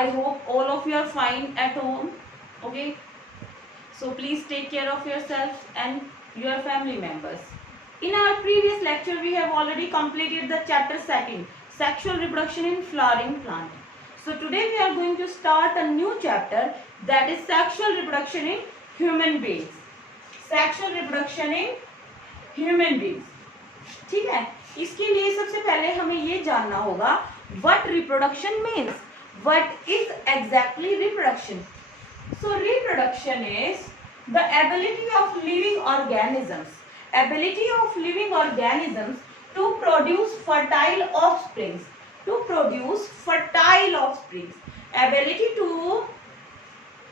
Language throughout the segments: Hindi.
I hope all of you are fine at home. Okay, so please take care of yourself and your family members. In our previous lecture, we have already completed the chapter 2, sexual reproduction in flowering plant. So today we are going to start a new chapter, that is sexual reproduction in human beings. Sexual reproduction in human beings. ठीक है, इसके लिए सबसे पहले हमें ये जानना होगा what reproduction means. What is exactly reproduction? So reproduction is the ability of living organisms to produce fertile offsprings. Ability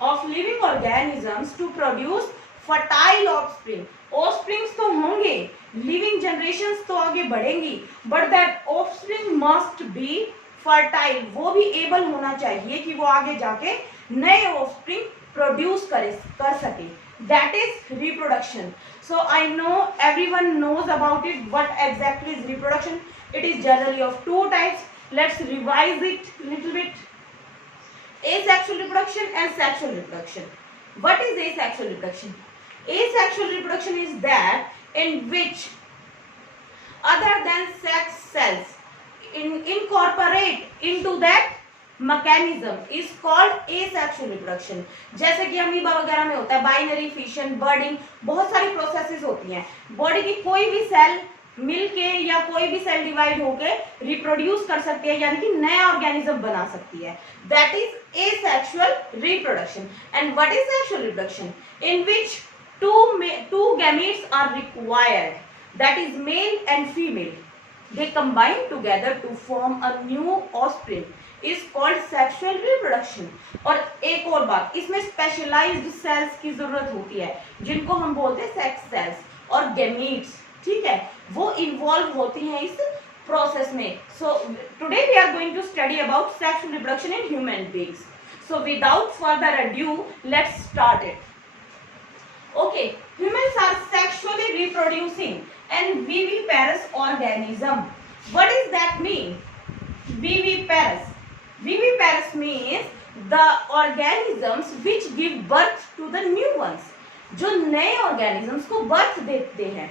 of living organisms to produce fertile offsprings तो होंगे, लिविंग जनरेशंस तो आगे बढ़ेंगी, but that offspring must be fertile. वो भी एबल होना चाहिए कि वो आगे जाके नए ऑफस्प्रिंग प्रोड्यूस कर सके. That is reproduction. So I know everyone knows about it. What exactly is reproduction? It is generally of two types. Let's revise it little bit. asexual reproduction and sexual reproduction. What is asexual reproduction? Asexual reproduction is that in which other than sex cells incorporate into that mechanism is called asexual reproduction. जैसे कि अमीबा वगैरह में होता है बाइनरी फिशन, बर्डिंग, बहुत सारी प्रोसेसेस होती हैं. बॉडी की कोई भी सेल मिलके या कोई भी सेल डिवाइड होके रिप्रोड्यूस कर सकती है, यानी कि नया ऑर्गेनिज्म बना सकती है. That is asexual reproduction. And what is sexual reproduction? In which two gametes are required, that is male and female. They combine together to form a new offspring is called sexual reproduction. और एक और बात, इसमें स्पेशलाइज्ड सेल्स की जरूरत होती है जिनको हम बोलते हैं सेक्स सेल्स और गैमीट्स. ठीक है, वो इन्वॉल्व होती हैं इस प्रोसेस में. So today we are going to study about sexual reproduction in human beings. So without further adieu let's start it. Okay, humans are sexually reproducing and viviparous organism. What does that mean? Viviparous. Viviparous means the organisms which give birth to the new ones. जो नए organisms को birth देते हैं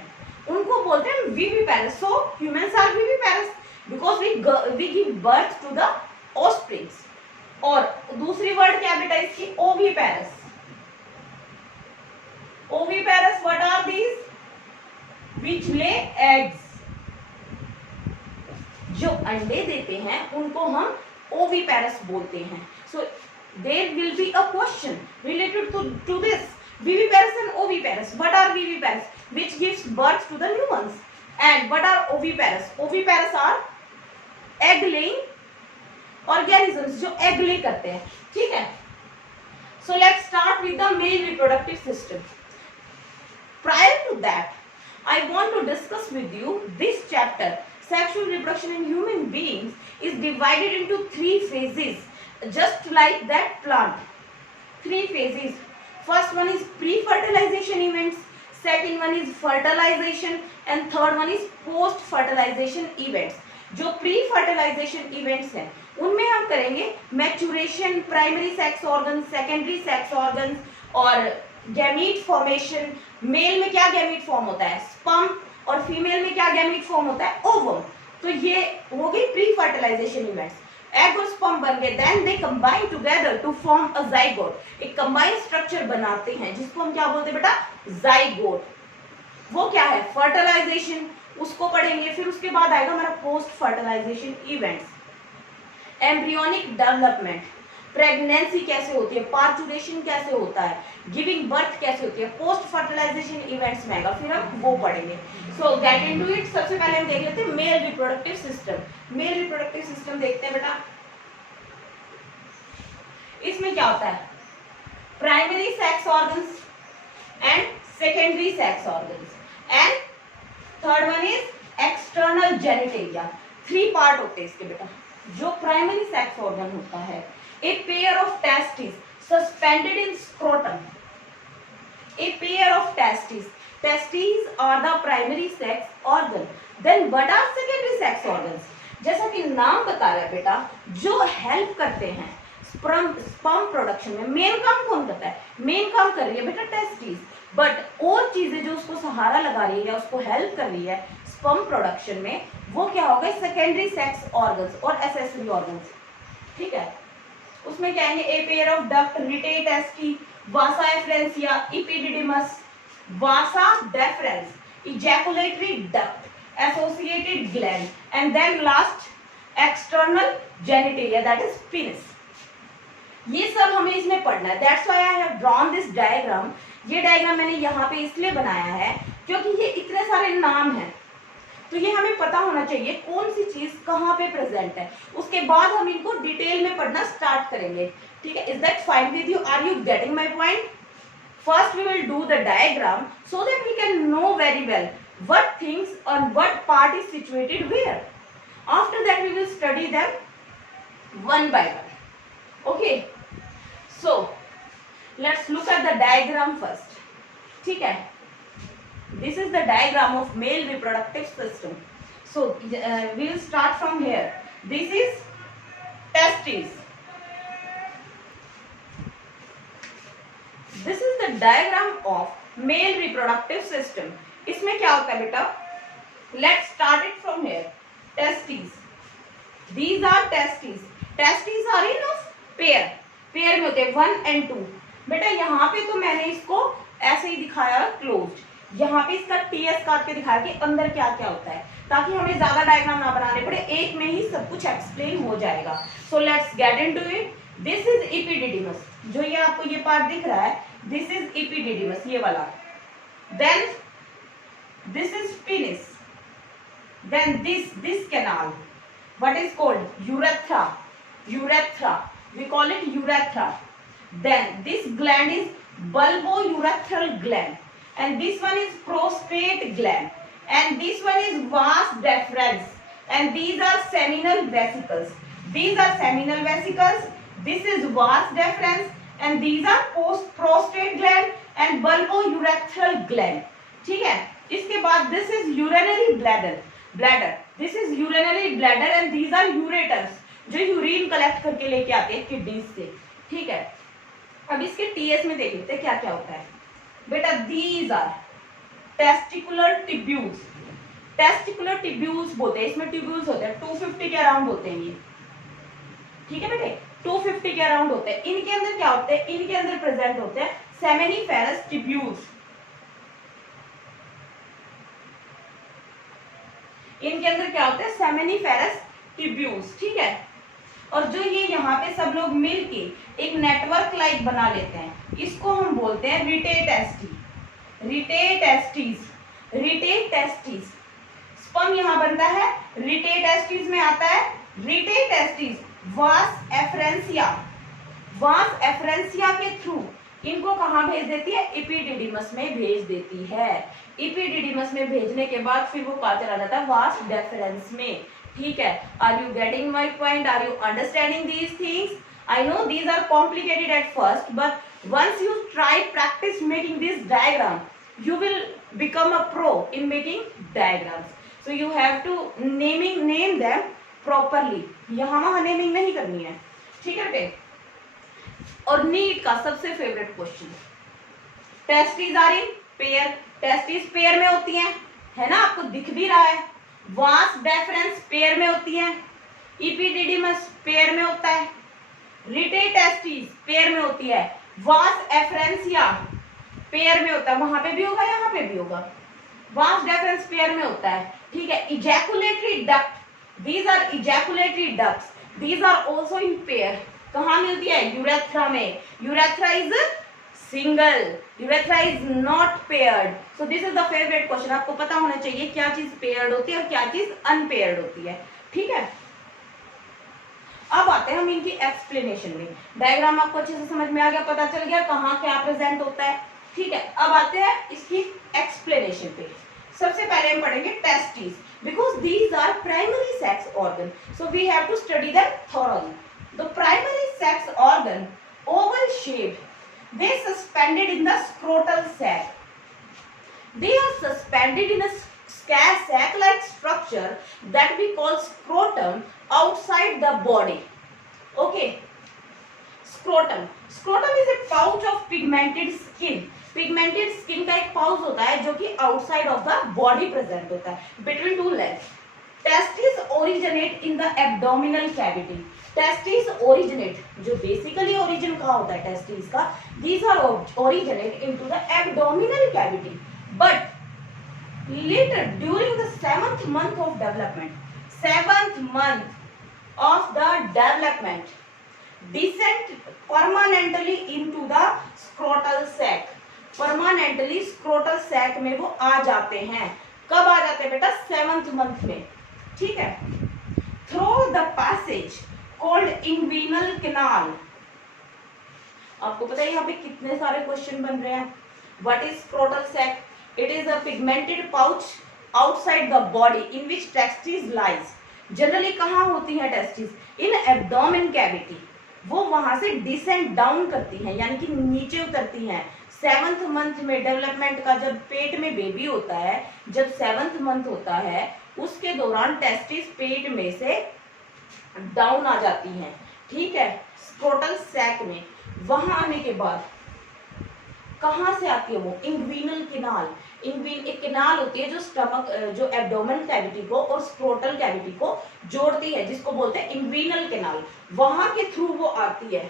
उनको बोलते हैं viviparous. So humans are viviparous because we give birth to the offsprings. और दूसरी वर्ड क्या बेटा इसकी? oviparous. Oviparous, what are these? Which lay eggs. जो अंडे देते हैं उनको हम oviparous बोलते हैं. So there will be a question related to this. Viviparous and oviparous. What are viviparous? Which gives birth to the new ones. And what are oviparous? Oviparous are egg laying organisms जो egg lay करते हैं. ठीक है. So let's start with the male reproductive system. Prior to that, I want to discuss with you this chapter. Sexual reproduction in human beings is divided into 3 phases, just like that plant. 3 phases. First one is pre-fertilization events, second one is fertilization, and third one is post-fertilization events. जो pre-fertilization events हैं, उनमें हम करेंगे maturation, primary sex organs, secondary sex organs और गैमीट फॉर्मेशन. मेल में क्या गैमीट फॉर्म होता है? स्पर्म. और फीमेल में क्या गैमीट फॉर्म होता है? ओवम. तो ये हो गई प्री फर्टिलाइजेशन इवेंट्स. एग और स्पर्म बन गए, then they combine together to form a zygote. एक कंबाइंड स्ट्रक्चर बनाते हैं जिसको हम क्या बोलते हैं बेटा? जाइगोट. वो क्या है? फर्टिलाइजेशन. उसको पढ़ेंगे. फिर उसके बाद आएगा हमारा post fertilisation events. Embryonic development, pregnancy कैसे होती है, पार्चुरेशन कैसे होता है, गिविंग बर्थ कैसे होती है, पोस्ट फर्टिलाइजेशन इवेंट्स में आएगा. फिर हम वो पढ़ेंगे. सो गेट इनटू इट. सबसे पहले हम देख लेते हैं male reproductive system. Male reproductive system देखते हैं बेटा. इसमें क्या होता है? Primary sex organs and secondary sex organs and third one is external genitalia. 3 part होते हैं इसके बेटा. जो प्राइमरी सेक्स ऑर्गन होता है, a pair of testes suspended in scrotum. A pair of testes. Testes are the primary sex organ. Then what are secondary sex organs? जैसा कि नाम बता रहा है बेटा, जो हेल्प करते हैं स्पर्म प्रोडक्शन में मेन काम कौन करता है? मेन काम कर रही है बेटा टेस्टिस, बट और चीजें जो उसको सहारा लगा रही है, उसको हेल्प कर रही है स्पर्म प्रोडक्शन में, वो क्या हो गए? सेकेंडरी सेक्स ऑर्गन्स और एसेसरी ऑर्गन्स। ठीक है, उसमें क्या है? A pair of duct, rete testis, vasa efferentia, epididymis, vasa deferens, ejaculatory duct, associated gland, and then last external genitalia, that is penis. ये सब हमें इसमें पढ़ना है। That's why I have drawn this diagram. ये डायग्राम मैंने यहाँ पे इसलिए बनाया है क्योंकि ये इतने सारे नाम हैं, तो ये हमें पता होना चाहिए कौन सी चीज कहाँ पे प्रेजेंट है। उसके बाद हम इनको डिटेल में पढ़ना स्टार्ट करेंगे। ठीक है, is that fine with you? Are you getting my point? First we will do the diagram so that we can know very well what things and what part is situated where. After that we will study them one by one. Okay, so let's look at the diagram first. ठीक है, this is the diagram of male reproductive system. So we will start from here. This is testes. This is the diagram of male reproductive system. इसमें क्या होता है बेटा? Let's start it from here. Testes. These are testes. Testes are in a pair. Pair में होते हैं 1 and 2. बेटा यहाँ पे तो मैंने इसको ऐसे ही दिखाया क्लोज्ड। यहाँ पे इसका टीएस काट के दिखाया कि अंदर क्या क्या होता है, ताकि हमें ज्यादा डायग्राम ना बनाने पड़े, एक में ही सब कुछ एक्सप्लेन हो जाएगा। So let's get into it. This is epididymis. जो ये आपको ये पार्ट दिख रहा है, this is epididymis, ये वाला। Then this is penis. Then this canal, what is called? Urethra. Urethra. We call it urethra. Then this gland is bulbourethral gland, and this one is prostate gland, and this one is vas deferens, and these are seminal vesicles. These are seminal vesicles. This is vas deferens, and these are prostate gland and bulbourethral gland. ठीक है, इसके बाद this is urinary bladder. This is urinary bladder and these are ureters, जो यूरिन कलेक्ट करके लेके आते हैं किडनीज से। ठीक है, अब इसके टीएस में देख लेते हैं क्या क्या होता है बेटा। these are testicular tubules. Testicular tubules बोलते हैं, इसमें ट्यूब्यूल्स होते हैं 250 के अराउंड होते हैं ये। ठीक है बेटे, 250 के अराउंड होते हैं। इनके अंदर क्या होते हैं? इनके अंदर प्रेजेंट होते हैं सेमिनिफेरस ट्यूब्यूल्स। इनके अंदर क्या होते हैं? Seminiferous tubules. ठीक है, और जो ये यहाँ पे सब लोग मिलके एक नेटवर्क लाइक बना लेते हैं, इसको हम बोलते हैं रिटेटेस्टी। रिटेटेस्टिस स्पर्म यहाँ बनता है, रिटेटेस्टिस में आता है। रिटेटेस्टिस वास एफ्रेंसिया के थ्रू इनको कहाँ भेज देती है? इपिडिडिमस में भेज देती है। इपिडिडिमस में भेजने के बाद फिर वो कहाँ चला जाता है? वास डेफरेंस में। ठीक है, are you getting my point? Are you understanding these things? I know these are complicated at first, but once you try practice making this diagram, you will become a pro in making diagrams. So you have to name them properly. यहाँ वहाँ नेमिंग नहीं करनी है। ठीक है बेटे, और नीट का सबसे favourite question, testis are in pair. Testis pair में होती हैं, है ना, आपको दिख भी रहा है। वास डेफरेंस पेयर में होती है। इपिडिडिमस पेयर में होता है। रिटेटेस्टिस पेयर में होती है। वास एफ्रेंसिया पेयर में होता है, वहां पे भी होगा, यहाँ पे भी होगा। वास डेफरेंस पेयर में होता है। ठीक है, ejaculatory duct, these are ejaculatory ducts, these are also in pair. कहाँ मिलती है? यूरेथ्रा में। Urethra is single, urethra is not paired. So this is the favourite question. आपको पता होना चाहिए क्या चीज पेयर्ड होती है और क्या चीज अनपेयर्ड होती है। ठीक है, अब आते हैं हम इनकी एक्सप्लेनेशन में। डायग्राम आपको अच्छे से समझ में आ गया, पता चल गया कहाँ क्या प्रेजेंट होता है। ठीक है, अब आते हैं इसकी एक्सप्लेनेशन पे। सबसे पहले हम पढ़ेंगे testis, because these are primary sex organ, so we have to study them thoroughly. The primary sex organ oval shape, they suspended in the scrotal sac. They are suspended in a sac-like structure that we call scrotum outside the body. Okay, scrotum, scrotum is a pouch of pigmented skin, pigmented skin का एक पाउच होता है जो कि outside of the body present होता है between two legs. Testis originate in the abdominal cavity, testis originate, जो बेसिकली ओरिजिन कहाँ होता है टेस्टिस का, these are originate into the abdominal cavity, but later during the 7th month of development, 7th month of the development, descent permanently into the scrotal sac, permanently scrotal sac में वो आ जाते हैं। कब आ जाते हैं बेटा? 7th month में, ठीक है। through the passage called inguinal canal, आपको पता है यहाँ पे कितने सारे क्वेश्चन बन रहे हैं। what is scrotal sac? It is a pigmented pouch outside the body in which testes lies. Generally कहाँ होती है testes? In abdomen cavity. वो वहां से डिसेंड डाउन करती हैं, यानी कि नीचे उतरती हैं। 7th मंथ में डेवलपमेंट का जब पेट में बेबी होता है, जब 7th मंथ होता है, उसके दौरान टेस्टिस पेट में से डाउन आ जाती हैं, ठीक है, स्क्रोटल सैक में। वहां आने के बाद कहाँ से आती है वो? इंग्विनल किनाल, एक किनाल होती है जो स्टमक, जो एब्डोमेन कैविटी को और स्क्रोटल कैविटी को जोड़ती है, जिसको बोलते हैं इंग्विनल किनाल, वहां के थ्रू वो आती है,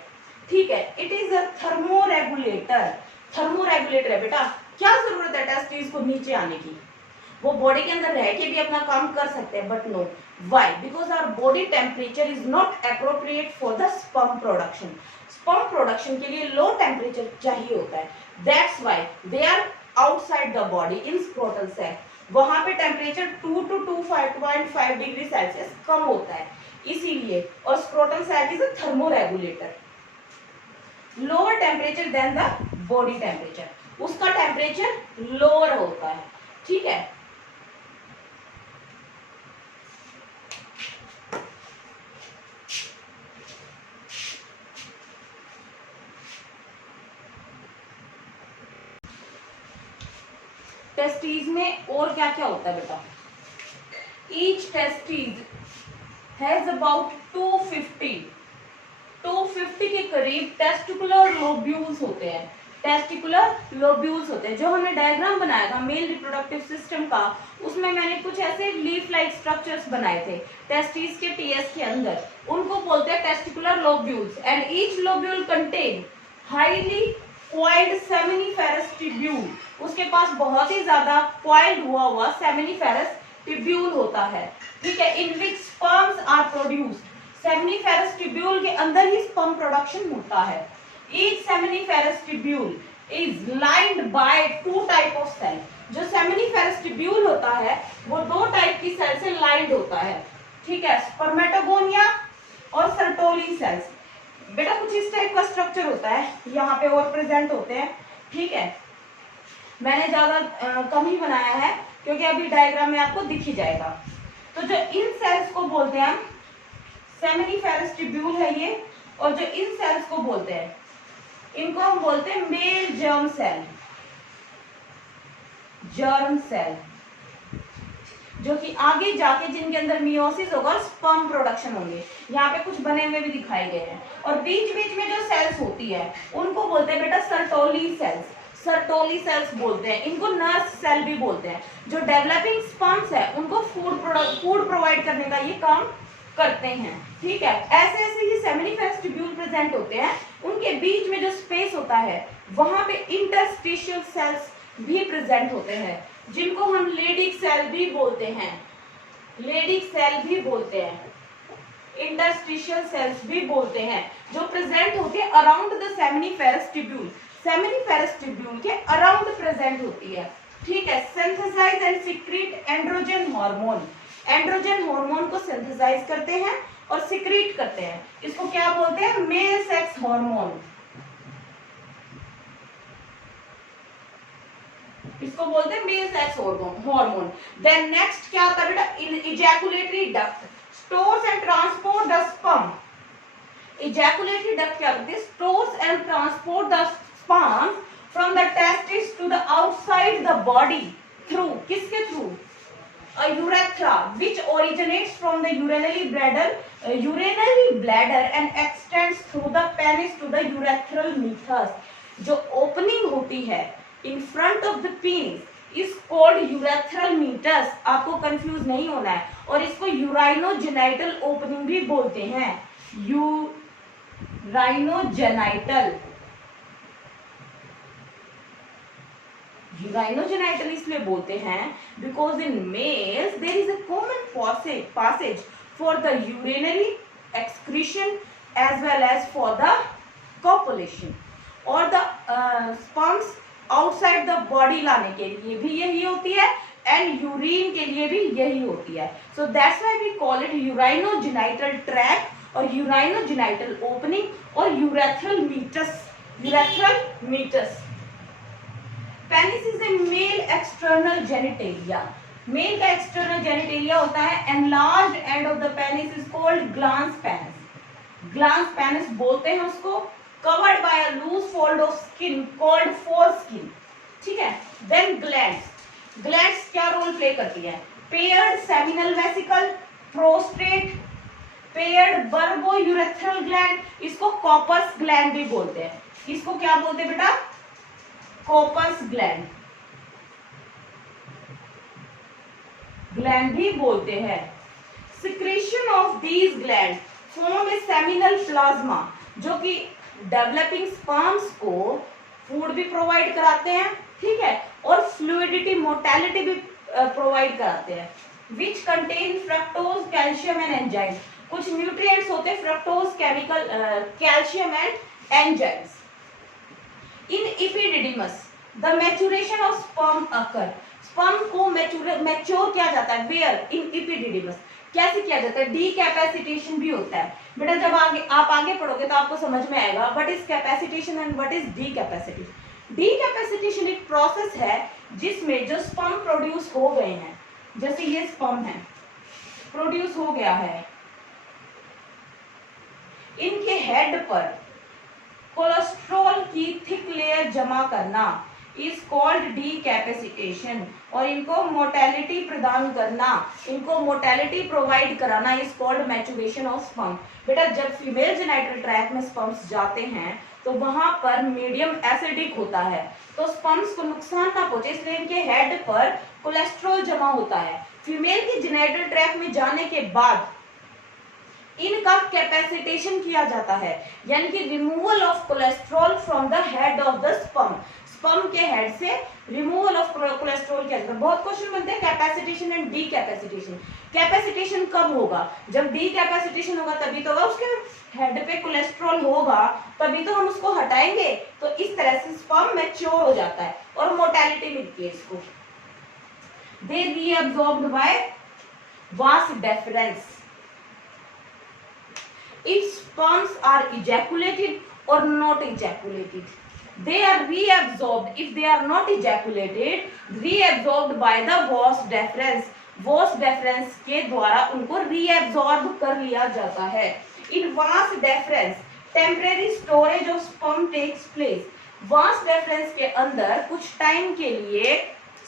ठीक है। It is a thermoregulator, thermoregulator है बेटा। क्या जरूरत है टेस्टिस को नीचे आने की? वो बॉडी के अंदर रह के भी अपना काम कर सकते हैं, but no, why? Because our body temperature is not appropriate for the sperm production, sperm production के लिए लो टेम्परेचर चाहिए होता है, that's why they are outside the body in scrotal sac. वहां पे टेम्परेचर 2 to 2.5 डिग्री सेल्सियस कम होता है, इसीलिए। और scrotal sac is a thermoregulator, lower temperature than the body temperature, उसका टेम्परेचर लोअर होता है, ठीक है। टेस्टिस में और क्या क्या होता है बेटा? ईच टेस्टिस हैज अबाउट 250 के करीब टेस्टिकुलर लोब्यूल्स होते हैं, टेस्टिकुलर लोब्यूल्स होते हैं। जो हमने डायग्राम बनाया था मेल रिप्रोडक्टिव सिस्टम का, उसमें मैंने कुछ ऐसे लीफ लाइक स्ट्रक्चर्स बनाए थे टेस्टिस के टीएस के अंदर, उनको बोलते हैं testicular lobules. And each lobule contain highly coiled seminiferous tubule, उसके पास बहुत ही ज्यादा कॉइल्ड हुआ सेमिनिफेरस ट्यूब्यूल होता है, ठीक है। In which sperms are produced, seminiferous tubule के अंदर ही स्पर्म प्रोडक्शन होता है। Each seminiferous tubule is lined by 2 type of cell, जो सेमिनिफेरस ट्यूब्यूल होता है वो 2 टाइप की सेल से लाइंड होता है, ठीक है, स्पर्मेटोगोनिया और सर्टोली सेल्स। बेटा कुछ इस टाइप का स्ट्रक्चर होता है, यहाँ पे और प्रेजेंट होते हैं, ठीक है। मैंने ज्यादा कम ही बनाया है क्योंकि अभी डायग्राम में आपको दिख ही जाएगा। तो जो इन सेल्स को बोलते हैं हम सेमिनिफेरस ट्यूब्यूल है ये, और जो इन सेल्स को बोलते हैं इनको हम बोलते हैं male germ cell, germ cell, जो कि आगे जाके जिनके अंदर मियोसिस होगा और स्पर्म प्रोडक्शन होंगे। यहाँ पे कुछ बने हुए भी दिखाए गए हैं। और बीच बीच में जो सेल्स होती है उनको बोलते हैं बेटा सर्टोली सेल्स, सर्टोली सेल्स बोलते हैं। इनको नर्स सेल भी बोलते हैं। जो डेवलपिंग स्पर्म्स है उनको फूड प्रोवाइड करने का ये काम करते हैं, ठीक है। ऐसे ऐसे ये सेमिनिफेरस ट्यूब्यूल प्रेजेंट होते हैं, उनके बीच में जो स्पेस होता है वहां पे इंटरस्टिशियल सेल्स भी प्रेजेंट होते हैं, जिनको हम लेडिक सेल भी बोलते हैं, लेडिक सेल भी बोलते हैं, इंटरस्टिशियल सेल्स भी बोलते हैं, जो प्रेजेंट होते हैं around the seminiferous tubule, seminiferous tubule के अराउंड प्रेजेंट होती है, ठीक है। Synthesize and secrete androgen hormone, androgen hormone को सिंथेसाइज करते हैं और सिक्रीट करते हैं। इसको क्या बोलते हैं? मेल सेक्स हार्मोन, इसको बोलते हैं male sex hormone. Then next क्या आता है बेटा? Ejaculatory duct stores and transport the sperm. Ejaculatory duct क्या करती है? Stores and transport the sperm from the testis to the outside the body through, किसके थ्रू? A urethra which originates from the urinary bladder and extends through the penis to the urethral meatus. जो ओपनिंग होती है in front of the penis is called urethral meatus. आपको कंफ्यूज नहीं होना है, और इसको यूराइनोजेनाइटल ओपनिंग भी बोलते हैं. यूराइनोजेनाइटल इसलिए बोलते हैं because in males there is a common passage for the urinary excretion as well as for the copulation, और the sperms outside the body लाने के लिए भी यही होती है, एंड यूरिन के लिए भी यही होती है. So that's why we call it urinogenital tract और urinogenital opening और urethral meatus. Penis is a male external genitalia. Male का एक्सटर्नल जेनिटेलिया होता है. Enlarged end of the penis is called glans penis. Glans penis बोलते हैं उसको. Covered by a loose fold of skin called foreskin. ठीक है. Then glands. ग्लैंड्स क्या रोल प्ले करती है? Paired seminal vesicle, prostate, paired bulbo urethral gland. इसको कॉपस ग्लैंड भी बोलते हैं. इसको क्या बोलते हैं बेटा? कॉपस ग्लैंड भी बोलते हैं. Secretion of these gland form A seminal plasma, जो कि डेवलपिंग स्पर्म्स को फूड भी प्रोवाइड कराते हैं. ठीक है. और फ्लूइडिटी, मोटेलिटी भी प्रोवाइड कराते हैं. Which contain fructose, calcium and enzyme. कुछ न्यूट्रिएंट्स होते हैं fructose, chemical, calcium and enzymes. In epididymis the maturation of sperm occur. Sperm को मैच्योर किया जाता है. वेयर? In epididymis. कैसे किया जाता है? डीकैपेसिटेशन भी होता है. बेटा जब आप आगे पढ़ोगे तो आपको समझ में आएगा what is capacitation and what is decapacitation. Decapacitation एक प्रोसेस है जिसमें जो स्पर्म प्रोड्यूस हो गए हैं, जैसे ये स्पर्म है, प्रोड्यूस हो गया है, इनके हेड पर कोलेस्ट्रॉल की थिक लेयर जमा करना इज कॉल्ड डीकैपेसिटेशन. और इनको मोटेलिटी प्रदान करना, इनको मोटेलिटी प्रोवाइड कराना is called maturation of sperm. बेटा जब फीमेल जेनिटल ट्रैक्ट में स्पर्म्स जाते हैं तो वहां पर मीडियम एसिडिक होता है, तो स्पर्म्स को नुकसान ना पहुंचे इसलिए इनके हेड पर कोलेस्ट्रॉल जमा होता है. फीमेल की जेनिटल ट्रैक्ट में जाने के बाद इनका कैपेसिटेशन किया जाता है, यानी कि removal of cholesterol from the head of the sperm. Sperm के हेड से रिमूवल ऑफ कोलेस्ट्रॉल किया जाता है. बहुत क्वेश्चन बनते हैं कैपेसिटेशन एंड डीकैपेसिटेशन. कैपेसिटेशन कब होगा? जब डीकैपेसिटेशन होगा तभी तो होगा. उसके हेड पे कोलेस्ट्रॉल होगा तभी तो हम उसको हटाएंगे. तो इस तरह से स्पर्म मैच्योर हो जाता है और मोटेलिटी मिलती है इसको. They reabsorbed by vas deferens. If sperms are ejaculated or not ejaculated, they are reabsorbed. If they are not ejaculated, reabsorbed by the vas deferens. vas deferens के द्वारा उनको reabsorb कर लिया जाता है. In vas deferens, temporary storage of sperm takes place. vas deferens के अंदर कुछ टाइम के लिए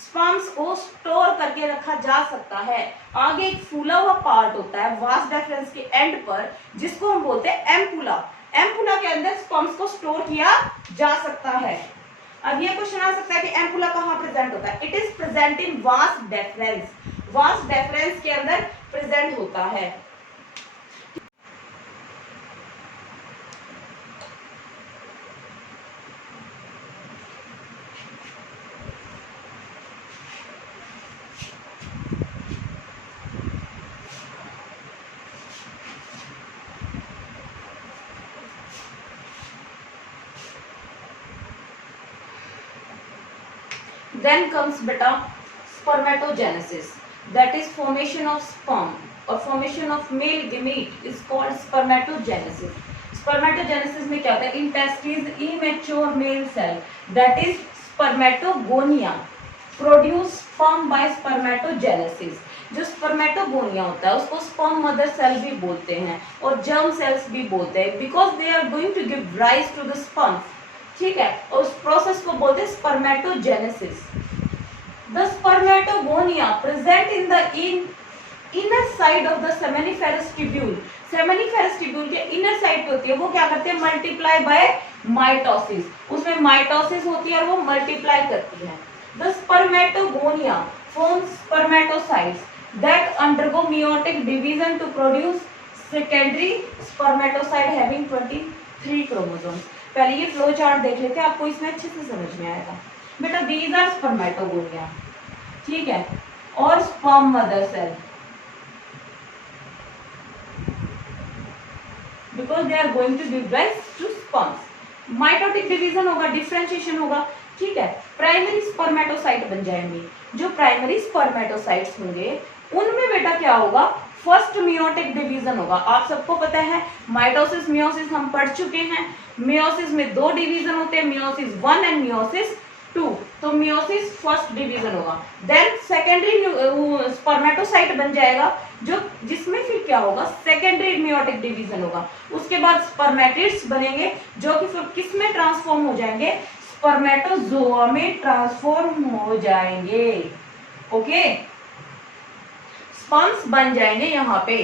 स्पर्म्स को स्टोर करके रखा जा सकता है. आगे एक फूला हुआ पार्ट होता है वास डेफरेंस के एंड पर, जिसको हम बोलते हैं एम्पुला. एम्पुला के अंदर स्पर्म्स को स्टोर किया जा सकता है. अब ये क्वेश्चन आ सकता है कि एम्पुला कहाँ प्रेजेंट होता है? It is present in vas deferens. Vas deferens के अंदर प्रेजेंट होता है. Then comes beta spermatogenesis, that is formation of sperm or formation of male gamete is called spermatogenesis. Spermatogenesis में क्या होता है? In testes immature male cell, that is spermatogonia, produce sperm by spermatogenesis. जो स्पर्मेटोगोनिया होता है उसको स्पर्म मदर सेल भी बोलते हैं और जर्म सेल्स भी बोलते हैं, because they are going to give rise to the sperm. ठीक है. और उस प्रोसेस को बोलते हैं spermatogenesis. The spermatogonia present in the inner side of the seminiferous tubule, seminiferous tubule के इनर साइड पे होती है, वो क्या करते हैं, मल्टीप्लाई बाय माइटोसिस, उसमें माइटोसिस होती है और वो मल्टीप्लाई करती है। The spermatogonia forms spermatocytes that undergo meiotic division to produce secondary spermatocyte having 23 chromosomes। पहले ये फ्लो चार्ट देख लेते हैं, आपको इसमें अच्छे से समझ में आएगा बेटा। these are spermatogonia, ठीक है, और sperm mother cell, because they are going to give rise to sperms। Mitotic division होगा, डिफरेंशिएशन होगा, ठीक है, प्राइमरी स्पर्मेटोसाइट बन जाएंगे। जो प्राइमरी स्पर्मेटोसाइट्स होंगे उनमें बेटा क्या होगा, फर्स्ट मियोटिक डिवीजन होगा। आप सबको पता है माइटोसिस मियोसिस हम पढ़ चुके हैं। मियोसिस में दो डिवीजन होते हैं, मियोसिस 1 एंड मियोसिस 2। तो मियोसिस फर्स्ट डिवीजन होगा, देन सेकेंडरी स्पर्मेटोसाइट बन जाएगा, जो जिसमें फिर क्या होगा, सेकेंडरी मियोटिक डिवीजन होगा। उसके बाद स्पर्मेटिड्स बनेंगे, जो कि फिर किस में ट्रांसफॉर्म हो जाएंगे, स्पर्मेटोजोआ में ट्रांसफॉर्म हो जाएंगे। ओके, स्पर्म्स बन जाएंगे यहाँ पे।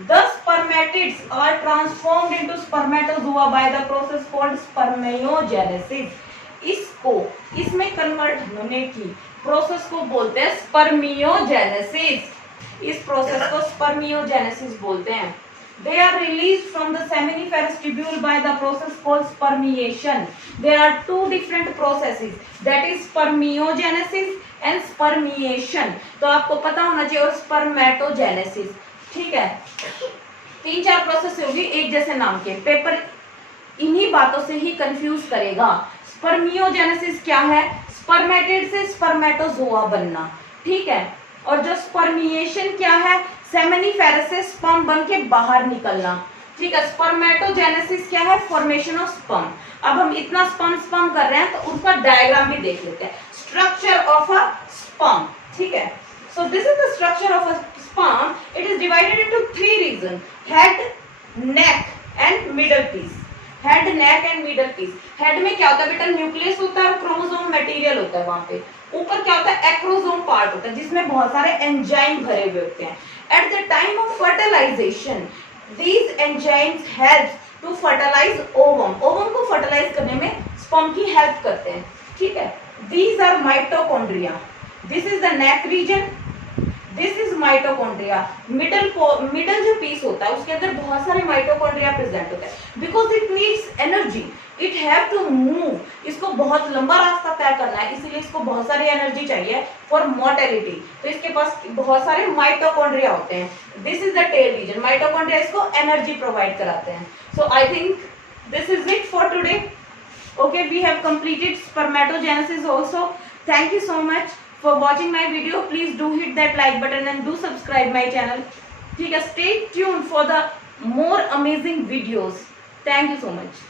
The spermatids are transformed into spermatozoa by the process called spermiogenesis। इसको, इसमें कन्वर्ट होने की प्रोसेस को बोलते हैं स्पर्मियोजेनेसिस। इस प्रोसेस को स्पर्मियोजेनेसिस बोलते हैं। They are released from the seminiferous tubule by the process called spermiation। There are two different processes, that is spermiogenesis and spermiation। तो आपको पता होना चाहिए, और spermatogenesis, ठीक है। 3-4 प्रोसेस होगी एक जैसे नाम के, पेपर इन्हीं बातों से ही कंफ्यूज करेगा। स्पर्मियोजेनेसिस क्या है, स्पर्मेटिड से स्पर्मेटोजोआ बनना, ठीक है। और जो स्पर्मिएशन क्या है, सेमेनिफेरस से स्पर्म बन के बाहर निकलना, ठीक है। स्पर्मेटोजेनेसिस क्या है, फॉर्मेशन ऑफ स्पर्म। अब हम इतना स्पर्म कर रहे हैं तो उसका डायग्राम भी देख लेते हैं। स्ट्रक्चर ऑफ अ स्पर्म, ठीक है। So this is the structure of a sperm. It is divided into 3 region, head, neck and middle piece. Head, neck and middle piece. Head में क्या होता है बेटा, न्यूक्लियस होता है और क्रोमोसोम मटेरियल होता है वहां पे। ऊपर क्या होता है, एक्रोसोम पार्ट होता है, जिसमें बहुत सारे एंजाइम भरे हुए होते हैं। At the time of fertilization, these enzymes help to fertilize ovum। ovum को fertilize करने में sperm की help करते हैं, ठीक है। These are mitochondria। This is the neck region। This is mitochondria। middle जो piece होता है उसके अंदर बहुत सारे mitochondria present होते हैं। Because it needs energy, it have to move। इसको बहुत लंबा रास्ता तय करना है, इसीलिए इसको बहुत सारी एनर्जी चाहिए फॉर मोटिलिटी। तो इसके पास बहुत सारे माइटोकॉन्ड्रिया होते हैं। This is the tail region. Mitochondria इसको एनर्जी प्रोवाइड कराते हैं। So I think this is it for today. Okay, we have completed spermatogenesis also. Thank you so much for watching my video. Please do hit that like button and do subscribe my channel, ठीक है। Stay tuned for the more amazing videos। Thank you so much।